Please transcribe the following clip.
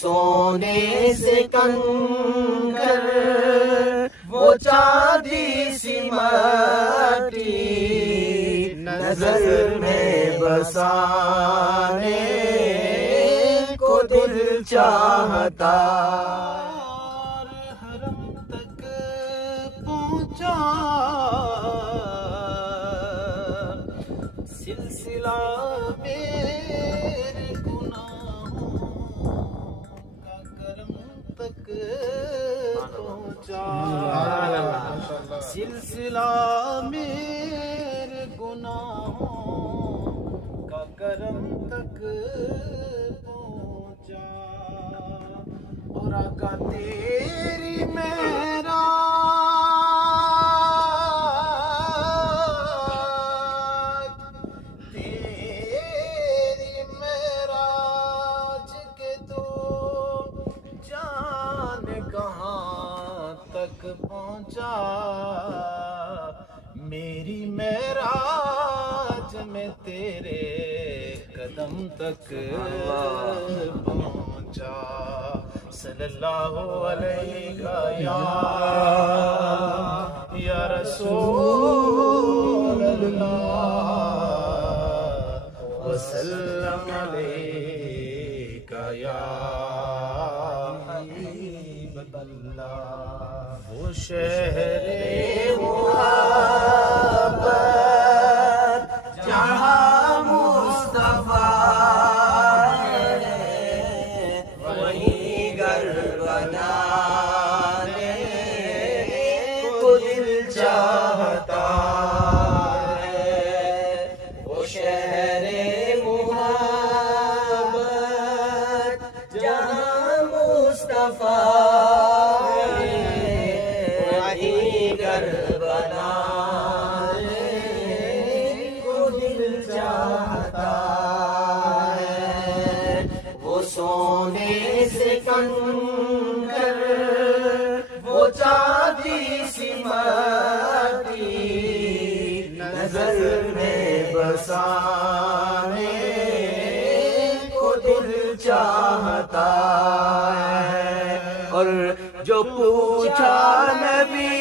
سونے سے کنگن وہ چاندی سی مٹی نظر میں بسانے کو دل چاہتا اور حرم تک پہنچا سلسلہ میرے گناہوں کا کرم تک پہنچا سلسلہ میرے گناہوں کا کرم تک پہنچا اور آقا تیری معراج کے تو جان کہاں تک پہنچا میری معراج میں تیرے قدم تک پہنچا صلی اللہ علیہ یا رسول اللہ وسلم علیک یا حبیب اللہ وہ شہر محبت جہاں مصطفیٰ وہیں گھر بنانے کو دل چاہتا ہے وہ شہر محبت جہاں مصطفیٰ وہیں گھر بنانے کو دل چاہتا ہے وہ سونے سے کنگن وہ چاندی سی مٹی نظر میں بسانے کو دل چاہتا ہے اور جو پوچھا نبی